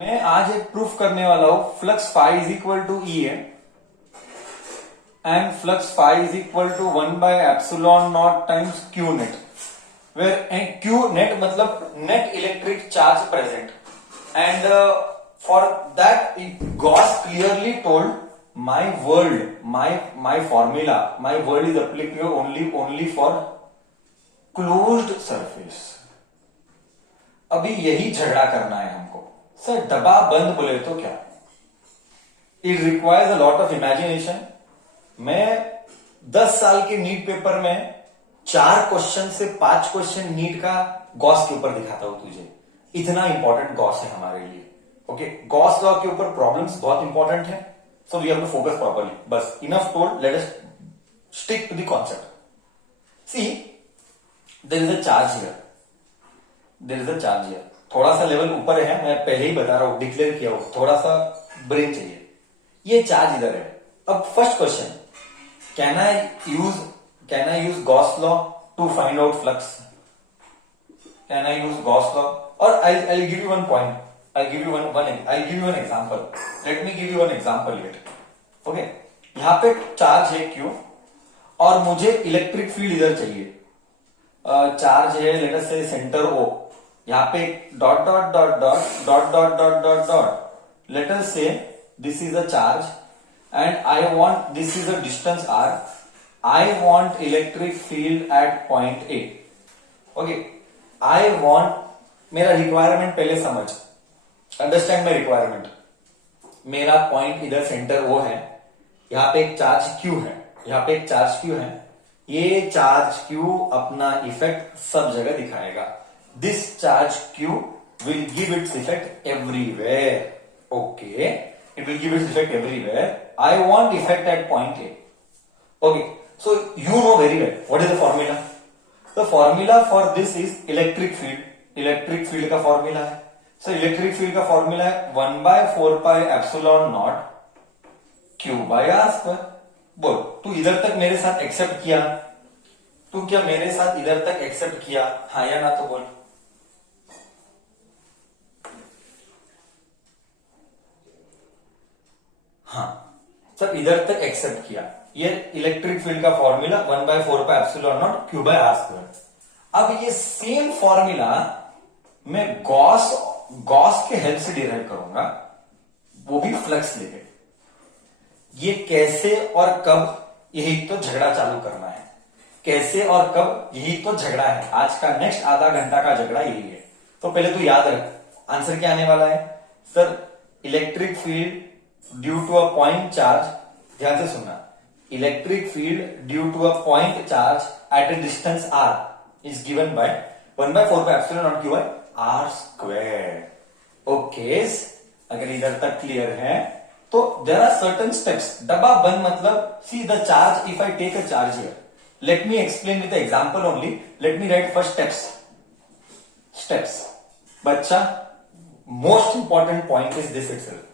मैं आज एक प्रूफ करने वाला हूं flux phi is equal to E है and flux phi is equal to 1/एप्सिलॉन naught times Q net where Q net मतलब net electric charge present and for that Gauss clearly told my world my formula my world is applicable only for closed surface. अभी यही झगड़ा करना है हमको। Sir डब्बा बंद बोले तो क्या? It requires a lot of imagination. मैं 10 साल के नीट पेपर में 4 क्वेश्चन से 5 क्वेश्चन नीट का गॉस के ऊपर दिखाता हूं तुझे। इतना इंपॉर्टेंट गॉस है हमारे लिए। ओके, गॉस लॉ के ऊपर प्रॉब्लम्स बहुत इंपॉर्टेंट है, so we have to focus properly. बस enough told, let us stick to the concept. See, there is a charge here, there is a charge here. थोड़ा सा लेवल ऊपर है, मैं पहले ही बता रहा हूं, डिक्लेयर किया हूं, थोड़ा सा ब्रेन चाहिए। ये चार्ज इधर है। अब first question, can I use Gauss law to find out flux? Can I use Gauss law? और I give you one point, I give you one example. Let me give you one example let. Okay, यहां पे charge है Q और मुझे electric field इधर चाहिए। Charge है late us से सेंटर ओ, यहां पे dot dot dot dot dot dot dot dot dot, let us say this is a charge and I want, this is a distance r, I want electric field at point A. Okay, I want, मेरा requirement पहले समझ, understand my requirement. मेरा point इधर centre O है, यहां पे एक charge Q है, यहां पे एक चार्ज क्यू है। ये चार्ज क्यू अपना इफेक्ट सब जगह दिखाएगा। This charge Q will give its effect everywhere. Okay, it will give its effect everywhere. I want effect at point A. Okay, so you know very well what is the formula. The formula for this is electric field. Electric field का formula है, so electric field का formula है 1/4πε0 Q/r²। बोल, तू इधर तक मेरे साथ एक्सेप्ट किया? तू क्या मेरे साथ इधर तक एक्सेप्ट किया? हाँ या ना तो बोल। हाँ सर, इधर तक एक्सेप्ट किया। ये इलेक्ट्रिक फील्ड का फॉर्मूला 1/4πε0 Q/r²। अब ये सेम फॉर्मूला मैं गॉस के हेल्प से डिराइव करूंगा, वो भी फ्लक्स लेके। ये कैसे और कब, यही तो झगड़ा चालू करना है। कैसे और कब, यही तो झगड़ा है। आज का नेक्स्ट आधा घंटा का झगड़ा यही है। तो पहले तो याद रख, आंसर क्या आने वाला है? Sir, electric field due to a point charge, ध्यान से सुनना, electric field due to a point charge at a distance r is given by 1/4πε0 Q/r²। Okay, अगर इधर तक क्लियर है तो देर आर सर्टन स्टेप्स। डब्बा बंद मतलब, see the charge, if I take a charge here, let me explain with example only. Let me write first steps. बच्चा, most important point is this itself.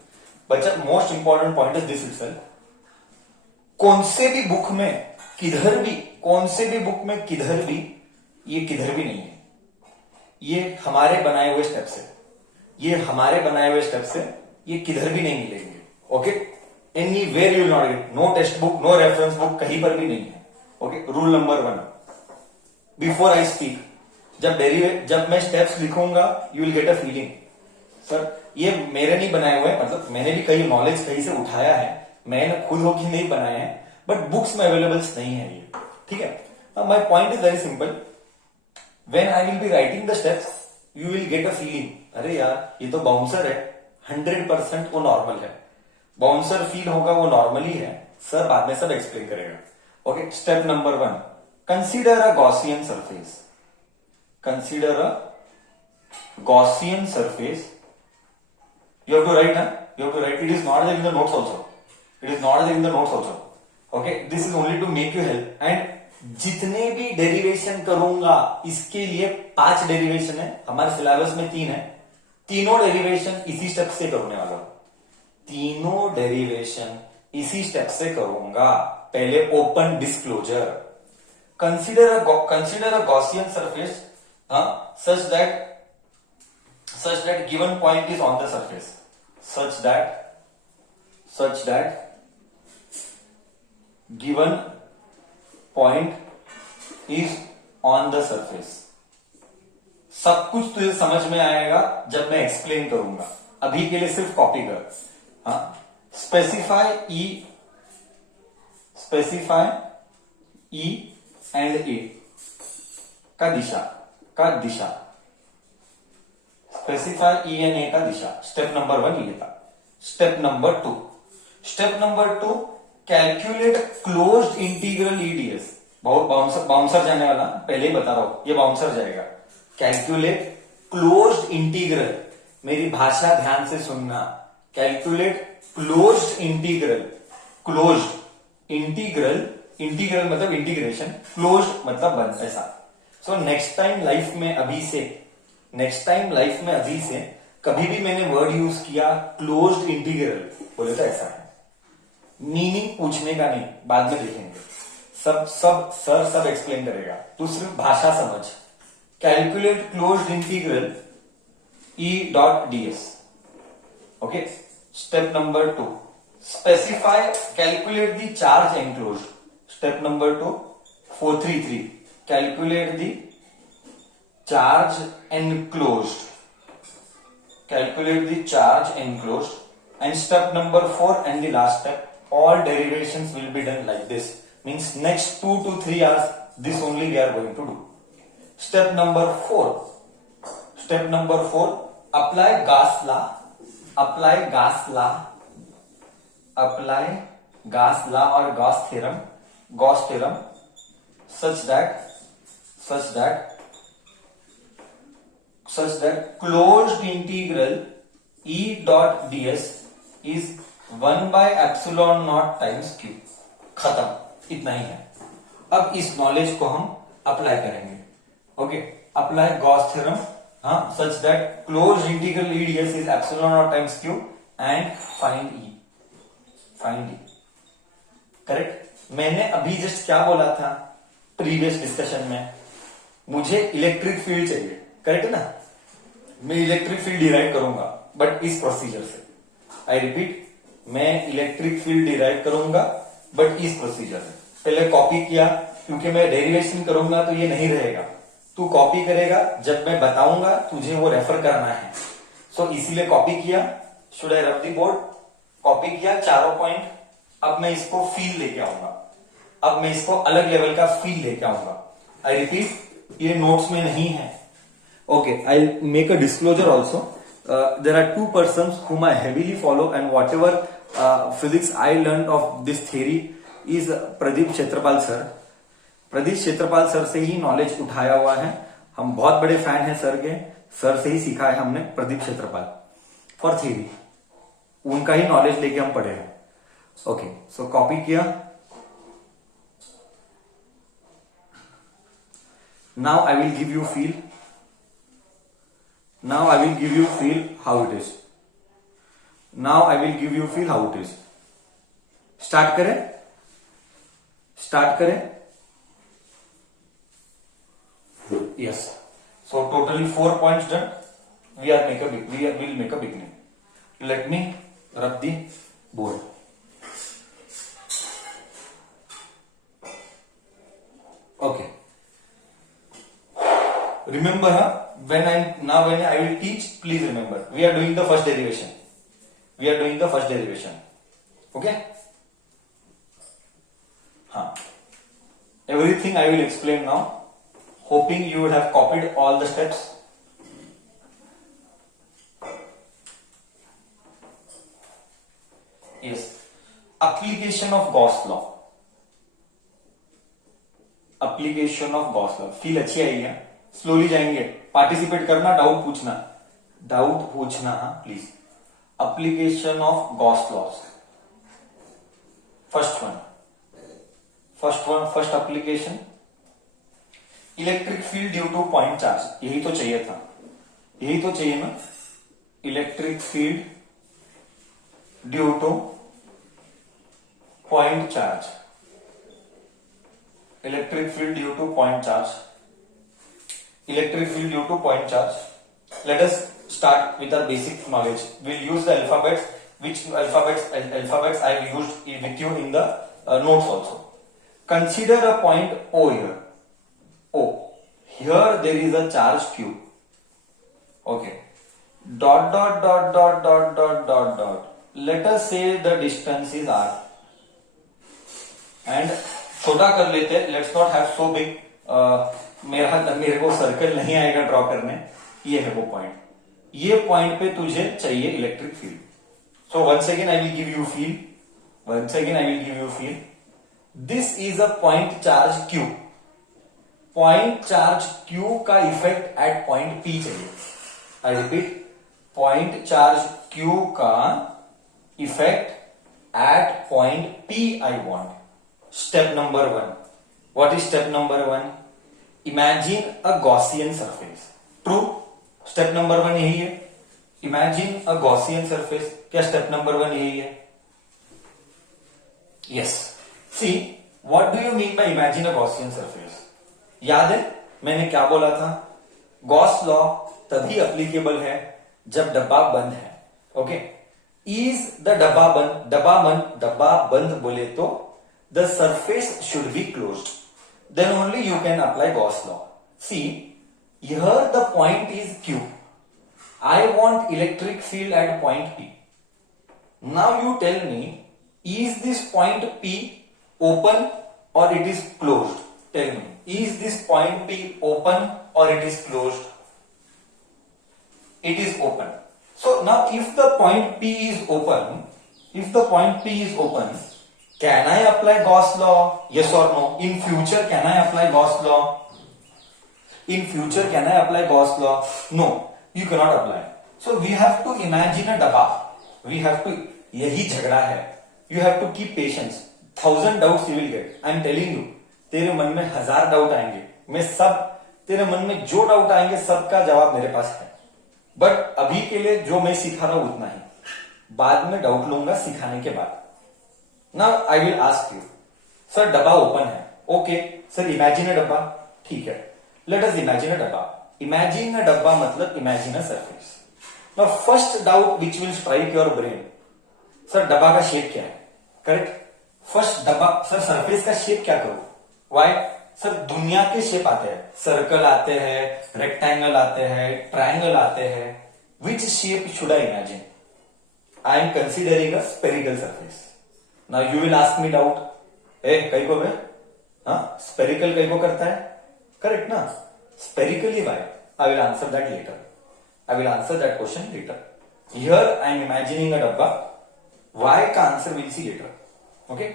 बच्चा, most important point is this itself. कौन से भी book में किधर भी, कौन से भी बुक में किधर भी, ये किधर भी नहीं है। ये हमारे बनाए हुए स्टेप्स है, ये हमारे बनाए हुए स्टेप्स है, ये किधर भी नहीं मिलेंगे। Okay, anywhere you will not get, no text book, no reference book, कहीं पर भी नहीं है। Okay, rule number 1, before I speak, जब मैं स्टेप्स लिखूंगा you will get a feeling. Sir, ये मेरे नहीं बनाए हुए, मतलब मैंने भी कहीं नॉलेज कहीं से उठाया है, मैंने खुद होकर नहीं बनाया है, बट बुक्स में अवेलेबल्स नहीं है ये। ठीक है, my point is very simple. When I will be writing the steps you will get a feeling, अरे यार ये तो बाउंसर है, 100% वो नॉर्मल है। बाउंसर फील होगा, वो नॉर्मली है। सर बाद में सब एक्सप्लेन करेगा। Okay, step number 1, consider a Gaussian surface. Consider a Gaussian surface. You have to write, huh? You have to write. It is not there in the notes also. It is not there in the notes also. Okay, this is only to make you help. And जितने भी derivation करूंगा, इसके लिए 5 derivation है, हमारे syllabus में 3 है। तीनों डेरिवेशन इसी स्टेप से करने वाला हूं। तीनों डेरिवेशन इसी स्टेप से करूंगा। पहले open disclosure. Consider a Gaussian surface such such that given point is on the surface, such that given point is on the surface. सब कुछ तुझे समझ में आएगा जब मैं एक्सप्लेन करूंगा, अभी के लिए सिर्फ कॉपी कर. हाँ, स्पेसिफाई ई एंड ए का दिशा स्पेसिफाई ई एंड ए का दिशा. स्टेप नंबर 1 ये था. Step number 2 calculate closed integral EDS. बहुत बाउंसर जाने वाला, पहले ही बता रहा हूं, ये बाउंसर जाएगा. कैलकुलेट क्लोज्ड इंटीग्रल, मेरी भाषा ध्यान से सुनना. कैलकुलेट क्लोज्ड इंटीग्रल मतलब इंटीग्रेशन, क्लोज्ड मतलब बंद, ऐसा. सो नेक्स्ट टाइम लाइफ में अभी से कभी भी मैंने वर्ड यूज किया क्लोज्ड इंटीग्रल बोले तो ऐसा है. मीनिंग पूछने का नहीं, बाद में देखेंगे. सब एक्सप्लेन करेगा, तू सिर्फ भाषा समझ. Calculate closed integral E dot DS. Okay. Step number 2 specify calculate the charge enclosed. Step number 2 433 calculate the charge enclosed. Calculate the charge enclosed. And step number 4 and the last step, all derivations will be done like this. Means next 2 to 3 hours, this only we are going to do. Step number 4. Apply Gauss law. Apply Gauss law or Gauss theorem such that closed integral E dot ds is 1 by epsilon naught times q. खत्म, इतना ही है. अब इस knowledge को हम apply करेंगे. Okay. Apply Gauss theorem. हाँ, such that closed integral E ds is epsilon naught times q and find E. Correct. मैंने अभी जस्ट क्या बोला था प्रीवियस डिस्कशन में, मुझे इलेक्ट्रिक फील्ड चाहिए. करेक्ट है ना. मैं इलेक्ट्रिक फील्ड डिराइव करूंगा बट इस प्रोसीजर से. आई रिपीट, मैं इलेक्ट्रिक फील्ड डिराइव करूंगा बट इस प्रोसीजर से. पहले कॉपी किया, क्योंकि मैं डेरिवेशन करूंगा तो ये नहीं रहेगा. तू कॉपी करेगा, जब मैं बताऊंगा तुझे वो रेफर करना है. सो इसीलिए कॉपी किया. शुड आई रब द बोर्ड. कॉपी किया चारों पॉइंट. अब मैं इसको फील लेके आऊंगा. अब मैं इसको अलग लेवल का फील लेके आऊंगा. आई रिपीट, ये नोट्स में नहीं है. Okay, I'll make a disclosure also. There are two persons whom I heavily follow, and whatever physics I learned of this theory is Pradeep Kshetrapal sir. Pradeep Kshetrapal sir से ही नॉलेज उठाया हुआ है. हम बहुत बड़े फैन हैं सर के. सर से ही सीखा है हमने प्रदीप क्षेत्रपाल फॉर थ्योरी. उनका ही नॉलेज लेके हम पढ़े हैं. ओके. सो कॉपी किया. Now I will give you feel. Now I will give you feel how it is. Start करें. Yes. So totally 4 points done. We will make a beginning. Let me rub the board. Okay. Remember, when I will teach, please remember, we are doing the first derivation. Okay? Everything I will explain now. Hoping you would have copied all the steps. Yes. Application of Gauss law. Feel अच्छी आई है. Slowly जाएंगे. Participate करना, doubt पूछना please. Application of Gauss laws. First application, electric field due to point charge. यही तो चाहिए ना. Electric field due to point charge. Electric field due to point charge. Let us start with our basic knowledge. We'll use the alphabets, which alphabets I have used with you in the notes also. Consider a point O here. O. Here there is a charge Q. Okay. Dot dot dot dot dot dot dot dot. Let us say the distance is R. And छोटा कर लेते हैं. Let's not have so big. मेरे को circle नहीं आएगा draw करने. ये है वो पॉइंट. ये पॉइंट पे तुझे चाहिए electric field. So once again I will give you field. This is a point charge Q. Point charge Q का इफेक्ट एट पॉइंट P चाहिए. I repeat, point charge Q का effect at point P I want. Step number 1. What is step number 1? Imagine a Gaussian surface. True? Step number 1 यही है. Imagine a Gaussian surface. क्या step number 1 यही है? Yes. See, what do you mean by imagine a Gaussian surface? याद है मैंने क्या बोला था? गॉस लॉ तभी एप्लीकेबल है जब डब्बा बंद है. ओके. इज द डब्बा बंद बोले तो the surface should be closed. Then only you can apply Gauss law. See, here the point is Q. I want electric field at point P. Now you tell me, is this point P open or it is closed? Tell me, is this point P open or it is closed? It is open. So now if the point P is open, can I apply Gauss law? Yes or no? In future, can I apply Gauss law? No, you cannot apply. So we have to imagine a dabba. यही झगड़ा है. You have to keep patience. 1000 doubts you will get. I am telling you. तेरे मन में 1000 doubt आएंगे. तेरे मन में जो डाउट आएंगे सबका जवाब मेरे पास है. बट अभी के लिए जो मैं सिखा रहा हूं उतना ही. बाद में डाउट लूंगा सिखाने के बाद. Now I will ask you, sir डब्बा ओपन है. ओके सर, इमेजिन अ डब्बा. ठीक है, लेट अस इमेजिन अ डब्बा. इमेजिन अ डब्बा मतलब imagine a surface. Now first doubt which will strike your brain, sir डब्बा का शेप क्या है? करेक्ट. फर्स्ट डब्बा, सर सरफेस का शेप क्या करूं? वाई? सर दुनिया के शेप आते हैं. सर्कल आते हैं, रेक्टेंगल आते हैं, ट्रायंगल आते हैं. Which shape should I imagine? I am considering a spherical surface. Now you will ask me doubt. कई को स्पेरिकल कई को करता है? करेक्ट ना? Spherically why? I will answer that later. I will answer that question later. Here I am imagining a dabba. Why का answer we'll see later. Okay?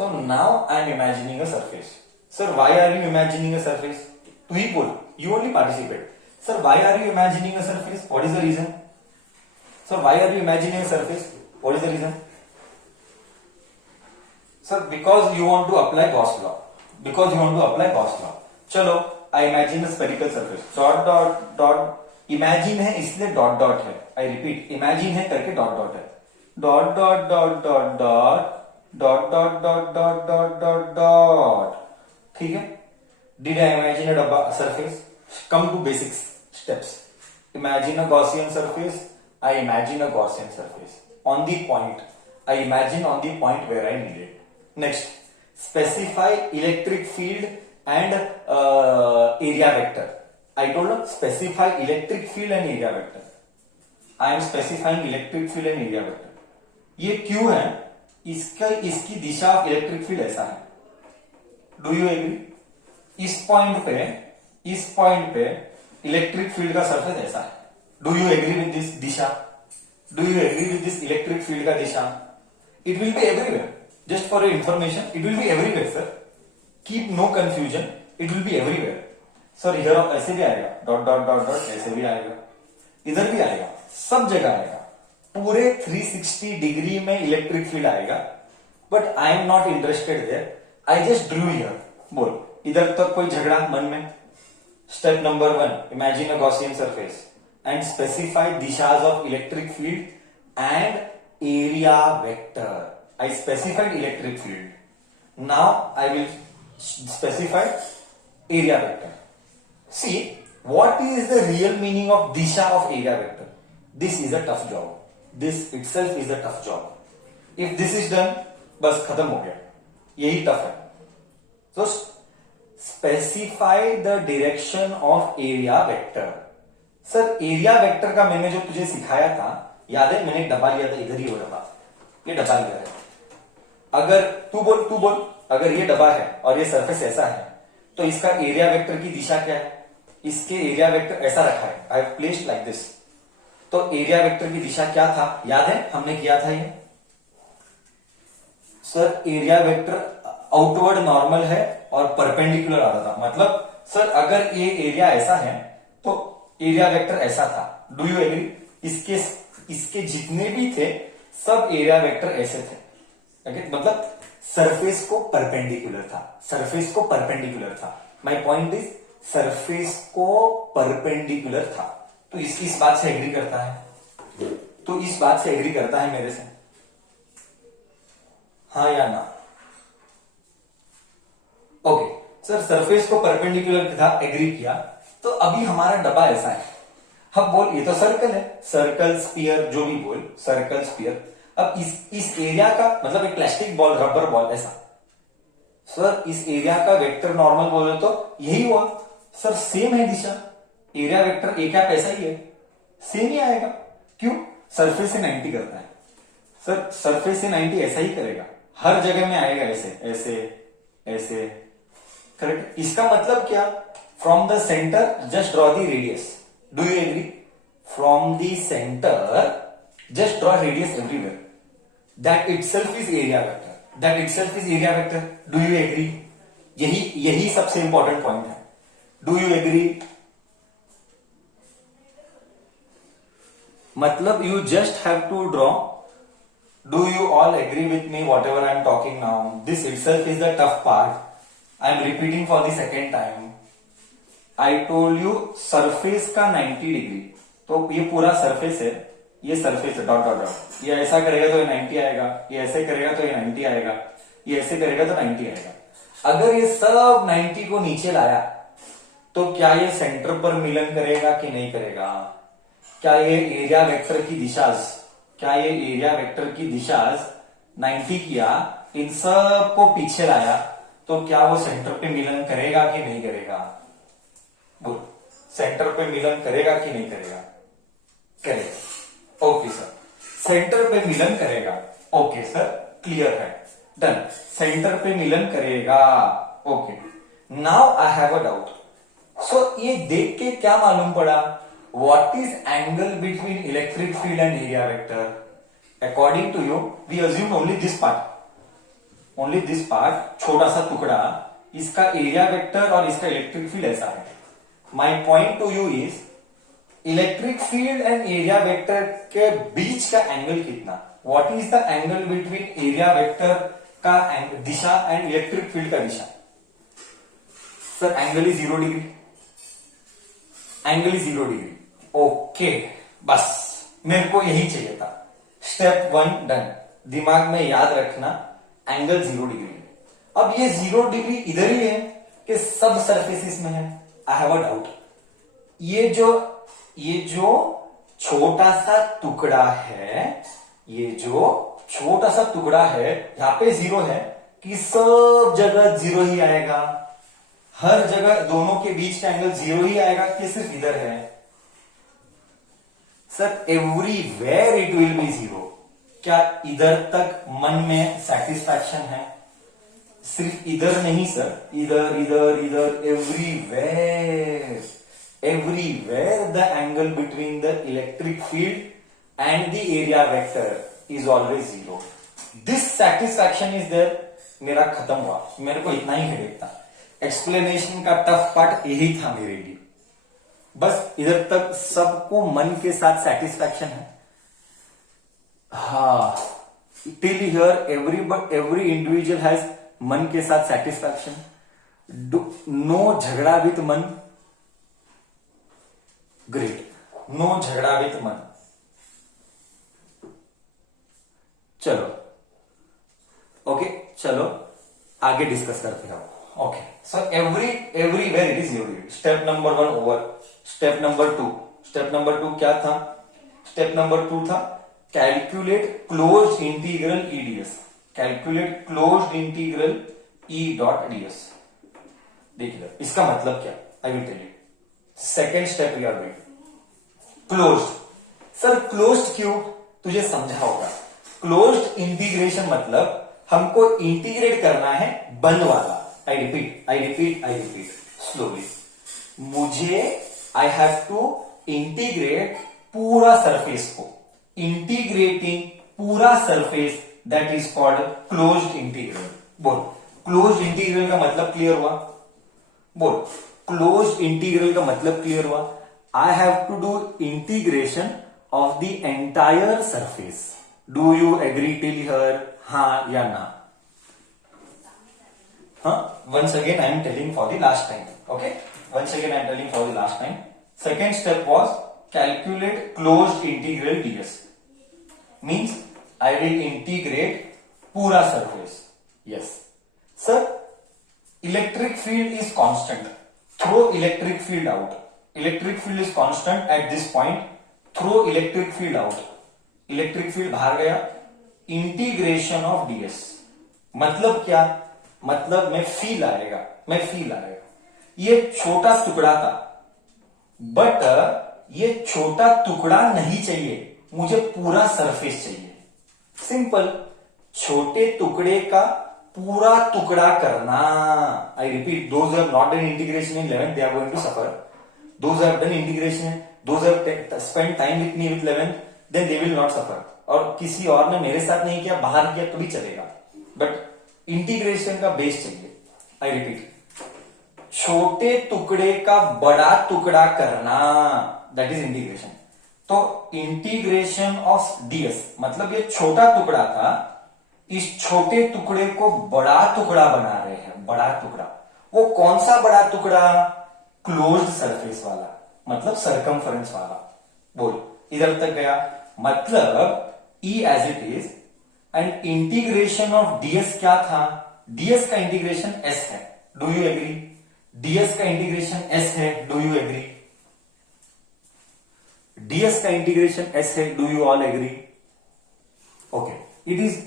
So now I am imagining a surface. Sir, why are you imagining a surface? तू ही बोल. You only participate. Sir, why are you imagining a surface? What is the reason? Sir, why are you imagining a surface? What is the reason? Sir, because you want to apply Gauss law. चलो, I imagine a spherical surface. Dot dot dot. Imagine है इसलिए dot dot है. I repeat, imagine है करके dot dot है. Dot dot dot dot dot dot dot dot dot dot dot dot. ठीक है? Did I imagine a surface? Come to basic steps. Imagine a Gaussian surface. I imagine a Gaussian surface on the point. I imagine on the point where I need it. Next, specify electric field and area vector. I told you specify electric field and area vector. I am specifying electric field and area vector. ये Q है, इसकी दिशा of electric field ऐसा है. Do you agree? इस point पे electric field का surface ऐसा है. Do you agree with this दिशा? Do you agree with this electric field का दिशा? It will be everywhere. Just for your information, it will be everywhere, sir. Keep no confusion. It will be everywhere. Sir, here ऐसे भी आएगा. Dot dot dot dot ऐसे भी आएगा. इधर भी आएगा. सब जगह आएगा. पूरे 360 डिग्री में इलेक्ट्रिक फील्ड आएगा. But I am not interested there. I just drew here. बोल. इधर तक कोई झगड़ा मन में? Step number 1. Imagine a Gaussian surface and specify dishas of electric field and area vector. I specified electric field. Now I will specify area vector. See, what is the real meaning of disha of area vector? This is a tough job, this itself is a tough job. If this is done, बस खत्म हो गया, यही tough है। तो specify the direction of area vector. Sir area vector का मैंने जो तुझे सिखाया था, याद है? मैंने एक डब्बा लिया था, इधर ही वो डब्बा, ये डब्बा लिया है। अगर तू बोल, अगर ये डब्बा है और ये सरफेस ऐसा है, तो इसका एरिया वेक्टर की दिशा क्या है? इसके एरिया वेक्टर ऐसा रखा है, I have placed like this. तो एरिया वेक्टर की दिशा क्या था, याद है? हमने किया था ये। Sir area vector outward normal है और परपेंडिकुलर आ रहा था। मतलब सर अगर ये एरिया ऐसा है तो एरिया वेक्टर ऐसा था। Do you agree? इसके जितने भी थे सब एरिया वेक्टर ऐसे थे। ओके, मतलब सरफेस को परपेंडिकुलर था, सरफेस को परपेंडिकुलर था। माय पॉइंट इज सरफेस को परपेंडिकुलर था। तो इस बात से एग्री करता है? तो इस बात से एग्री करता है मेरे से? हाँ या ना? ओके सर, सरफेस को परपेंडिकुलर था, एग्री किया। तो अभी हमारा डब्बा ऐसा है। अब बोल, ये तो सर्कल है, सर्कल स्फीयर जो भी बोल, सर्कल स्फीयर। अब इस एरिया का मतलब एक प्लास्टिक बॉल, रबर बॉल ऐसा। सर इस एरिया का वेक्टर नॉर्मल बोले तो यही हुआ। सर सेम है दिशा, एरिया वेक्टर ए कैप ऐसा ही है, सेम ही आएगा। क्यों? सरफेस से 90 करता है। सर सरफेस से 90 ऐसा ही करेगा, हर जगह में आएगा ऐसे ऐसे ऐसे, करेक्ट? इसका मतलब क्या? From the centre just draw the radius. Do you agree? From the centre just draw radius everywhere, that itself is area vector, that itself is area vector. Do you agree? यही सबसे important point है। Do you agree? मतलब you just have to draw. Do you all agree with me whatever I am talking now? This itself is the tough part. I am repeating for the second time. I told you surface का 90 degree, तो ये पूरा surface है, ये surface है, dot dot dot. ये ऐसा करेगा तो ये 90 आएगा, ये ऐसे करेगा तो ये 90 आएगा, ये ऐसे करेगा तो 90 आएगा। अगर ये सब 90 को नीचे लाया तो क्या ये सेंटर पर मिलन करेगा कि नहीं करेगा? क्या ये एरिया वेक्टर की दिशा, क्या ये एरिया वेक्टर की दिशा 90 किया, इन सब को पीछे लाया, तो क्या वो सेंटर पे मिलन करेगा कि नहीं करेगा? बोल, सेंटर पे मिलन करेगा कि नहीं करेगा? करेगा। ओके सर, सेंटर पे मिलन करेगा। ओके सर, क्लियर है, डन। सेंटर पे मिलन करेगा। Okay, now I have a doubt. So ये देख के क्या मालूम पड़ा? What is angle between electric field and area vector? According to you, we assume only this part, छोटा सा टुकड़ा, इसका एरिया वेक्टर और इसका इलेक्ट्रिक फील्ड ऐसा है। My point to you is, electric field and area vector के बीच का एंगल कितना? What is the angle between area vector का दिशा एंड इलेक्ट्रिक फील्ड का दिशा? Sir angle is 0 degree, angle is 0 degree. Okay, बस मेरे को यही चाहिए था। Step 1 done. दिमाग में याद रखना, एंगल 0 डिग्री है। अब ये 0 डिग्री इधर ही है कि सब सरफेसिस में है? आई हैव अ डाउट। ये जो छोटा सा टुकड़ा है, ये जो छोटा सा टुकड़ा है, यहां पे 0 है कि सब जगह 0 ही आएगा? हर जगह दोनों के बीच का एंगल 0 ही आएगा कि सिर्फ इधर है? Sir everywhere it will B 0। क्या इधर तक मन में सेटिस्फैक्शन है? सिर्फ इधर नहीं सर, इधर इधर इधर, everywhere the angle between the electric field and the area vector is always 0। This satisfaction is there. मेरा खत्म हुआ, मेरे को इतना ही हेडेक था। एक्सप्लेनेशन का टफ पार्ट यही था मेरे लिए। बस इधर तक सबको मन के साथ सेटिस्फैक्शन है? हाँ, till here every individual has मन के साथ सेटिस्फैक्शन। नो झगड़ा विथ मन। ग्रेट, नो झगड़ा विथ मन। चलो ओके, चलो आगे डिस्कस करते हैं। Okay, so everywhere it is 0 degree. Step number 1 over. Step number 2 क्या था? स्टेप नंबर 2 था calculate closed integral EDS, calculate closed integral E dot DS. देखिए इसका मतलब क्या, I will tell you. Second step we are doing closed. Sir closed क्यों, तुझे समझा होगा। क्लोज्ड इंटीग्रेशन मतलब हमको इंटीग्रेट करना है बंद वाला। I repeat I repeat I repeat slowly. मुझे आई हैव टू इंटीग्रेट पूरा सरफेस को, इंटीग्रेटिंग पूरा surface, that is called closed integral. बोल क्लोज्ड इंटीग्रल का मतलब क्लियर हुआ, बोल क्लोज्ड इंटीग्रल का मतलब क्लियर हुआ। I have to do integration of the entire surface. Do you agree till here, हाँ या ना? हाँ, once again I am telling for the last time, okay? Once again I am telling for the last time. Second step was calculate closed integral ds. Means I will integrate पूरा surface. Yes. Sir, electric field is constant. Throw electric field out. Electric field is constant at this point. Throw electric field out. Electric field बाहर गया. Integration of ds. मतलब क्या? मतलब में feel आएगा, मैं feel आएगा। ये छोटा टुकड़ा था, बट ये छोटा टुकड़ा नहीं चाहिए, मुझे पूरा सरफेस चाहिए। सिंपल, छोटे टुकड़े का पूरा टुकड़ा करना। I repeat, those have not done integration in 11th they are going to suffer. Those have done integration, those have spend time with me with 11th, then they will not suffer. और किसी और ने मेरे साथ नहीं किया, बाहर किया तो भी चलेगा, बट इंटीग्रेशन का बेस चाहिए। आई रिपीट, छोटे टुकड़े का बड़ा टुकड़ा करना, दैट इज इंटीग्रेशन। तो इंटीग्रेशन ऑफ डीएस मतलब ये छोटा टुकड़ा था, इस छोटे टुकड़े को बड़ा टुकड़ा बना रहे हैं, बड़ा टुकड़ा। वो कौन सा बड़ा टुकड़ा? क्लोज्ड सरफेस वाला, मतलब सरकमफरेंस वाला। बोल इधर तक गया? मतलब E as it is and integration of ds क्या था? ds का इंटीग्रेशन s है, डू यू एग्री? ds का इंटीग्रेशन s है, डू यू एग्री? ds का इंटीग्रेशन s है, do you all agree? Okay, it is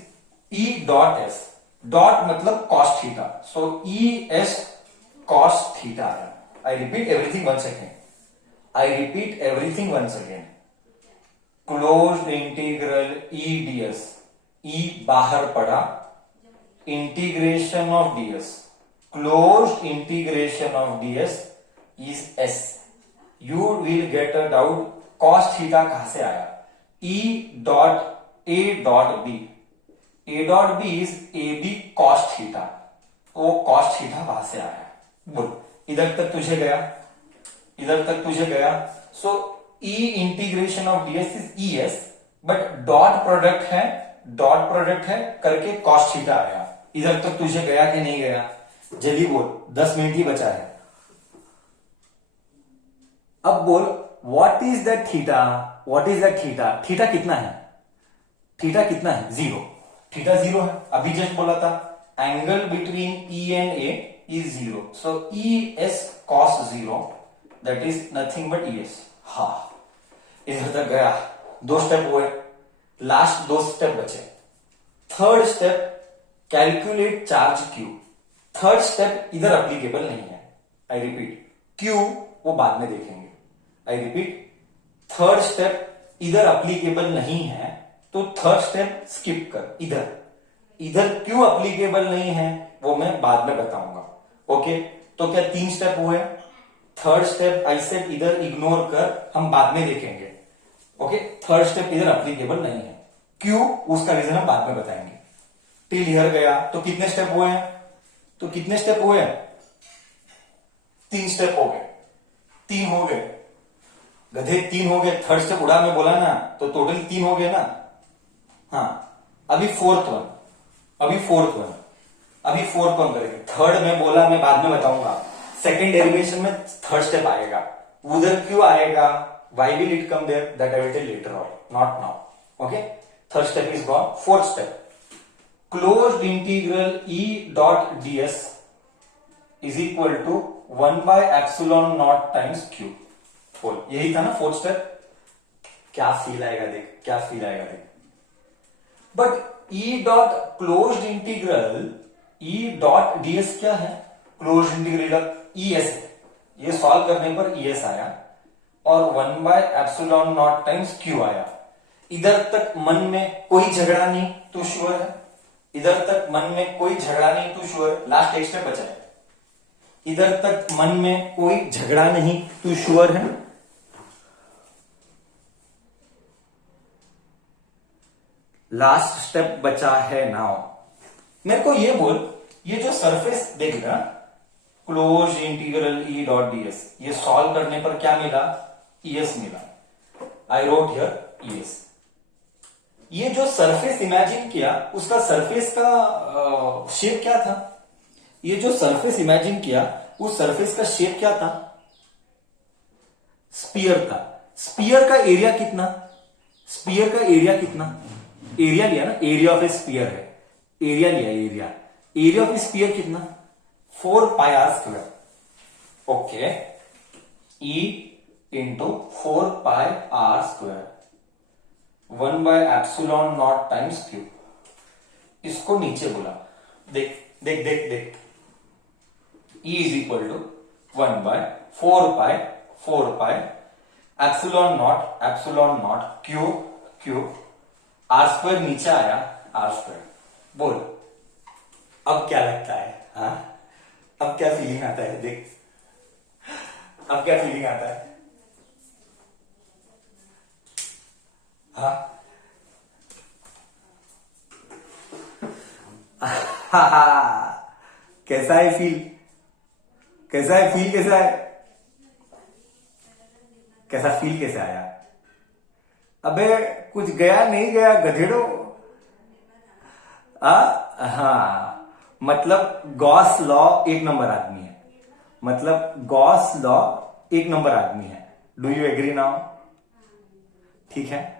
E dot s, dot मतलब cos theta, so E s cos theta है। I repeat everything once again, I repeat everything once again. Closed integral E ds, E बाहर पड़ा, integration of ds, closed integration of ds is s। You will get a doubt, cos theta कहां से आया? E dot a dot b, a dot b is ab cos theta, वो cos theta वहां से आया। बोल इधर तक तुझे गया, इधर तक तुझे गया। सो E integration of ds is es, but dot product है, डॉट प्रोडक्ट है करके cos थीटा आया। इधर तक तुझे गया कि नहीं गया? जल्दी बोल, 10 मिनट ही बचा है। अब बोल what is that theta, what is that theta? Theta कितना है? थीटा कितना है? 0। थीटा 0 है, अभी जस्ट बोला था। Angle between E and A is 0, so ES cos 0 that is nothing but ES। हा, इधर तक गया, 2 स्टेप हुए, लास्ट 2 स्टेप बचे। Third step calculate charge Q। Third step इधर अप्लीकेबल नहीं है। आई रिपीट, Q वो बाद में देखेंगे। आई रिपीट, थर्ड स्टेप इधर अप्लीकेबल नहीं है, तो थर्ड स्टेप स्किप कर। इधर इधर क्यों अप्लीकेबल नहीं है वो मैं बाद में बताऊंगा। ओके, तो क्या 3 स्टेप हुए? थर्ड स्टेप आई सेड इधर इग्नोर कर, हम बाद में देखेंगे। ओके, थर्ड स्टेप इधर अप्लीकेबल नहीं है, क्यों उसका रीजन हम बाद में बताएंगे। टिल हियर गया, तो कितने स्टेप हुए हैं? तो कितने स्टेप हुए हैं? 3 स्टेप हो गए, 3 हो गए गधे, 3 हो गए। थर्ड स्टेप उड़ा मैं बोला ना, तो टोटल 3 हो गए ना। हाँ, अभी फोर्थ वन, अभी फोर्थ वन, अभी फोर्थ वन करेंगे। थर्ड में बोला, मैं बाद में बताऊंगा। सेकेंड डेरिवेशन में थर्ड स्टेप आएगा, उधर क्यों आएगा, why will it come there, that I will tell later on, not now. Okay, third step is gone. Fourth step, closed integral E dot ds is equal to 1 by epsilon naught times Q। यही था ना fourth step. क्या feel आएगा देख, क्या feel आएगा देख। But E dot closed integral, E dot DS क्या है, क्लोज्ड इंटीग्रल ईएस है, ये सॉल्व करने पर ईएस आया और 1/ε0 टाइम्स क्यू आया। इधर तक मन में कोई झगड़ा नहीं तो श्योर है, इधर तक मन में कोई झगड़ा नहीं तो श्योर, लास्ट एक स्टेप बचा है। इधर तक मन में कोई झगड़ा नहीं तो श्योर है, लास्ट स्टेप बचा है नाउ। मेरे को ये बोल, ये जो सरफेस देख रहा, close integral E dot DS, ये सॉल्व करने पर क्या मिला, ईएस मिला। I wrote here ES. ये जो सरफेस इमेजिन किया उसका सरफेस का शेप क्या था, ये जो सरफेस इमेजिन किया उस सरफेस का शेप क्या था, स्पीयर था। स्पीयर का एरिया कितना, स्पीयर का एरिया कितना, एरिया लिया ना, एरिया ऑफ ए स्पीयर है, एरिया लिया, area, area of a sphere कितना, 4πr²। ओके, E into 4πr², 1/ε0 times Q. इसको नीचे बोला, देख देख देख देख, E is equal to 1/4π ε0 Q Q, r² नीचे आया, r²। बोल अब क्या लगता है, हाँ अब क्या फीलिंग आता है, देख अब क्या फीलिंग आता है, हाँ कैसा है फील, कैसा है फील, कैसा है, कैसा फील कैसे आया, अबे कुछ गया नहीं गया गधेड़ो। हाँ, मतलब गॉस लॉ एक नंबर आदमी है, मतलब गॉस लॉ एक नंबर आदमी है। डू यू एग्री नाउ, ठीक है।